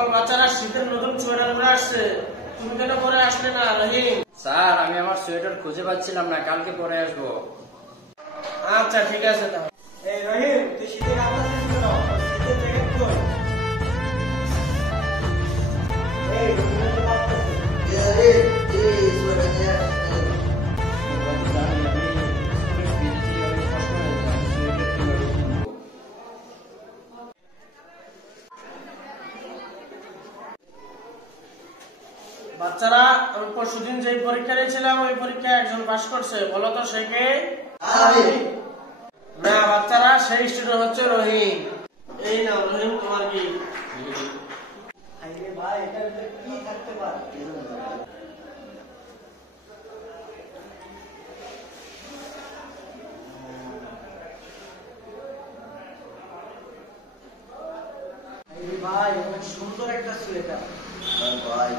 সকল বাচ্চারা শীতের নতুন সোয়েটার পরে আসছে, তুমি কেন পরে আসলে না রহিম? স্যার, আমি আমার সোয়েটার খুঁজে পাচ্ছিলাম না, কালকে পরে আসবো। আচ্ছা ঠিক আছে তাহলে। এই রহিম, তুই শীতের কাপড় চেঞ্জ করো, শীতের জ্যাকেট কই? এই রহিমের তো বাদ করছে। বাচ্চারা, আমি পরশুদিন যে পরীক্ষা দিয়েছিলাম ওই পরীক্ষায় একজন পাশ করছে, বলো তো সে কে? না বাচ্চারা, সেই স্টুডেন্ট হচ্ছে রহিম। এই না রহিম, তোমার কি? আরে ভাই, এটার ভিতরে কি থাকতে পারে? আরে ভাই, অনেক সুন্দর একটা সোয়েটার। ভাই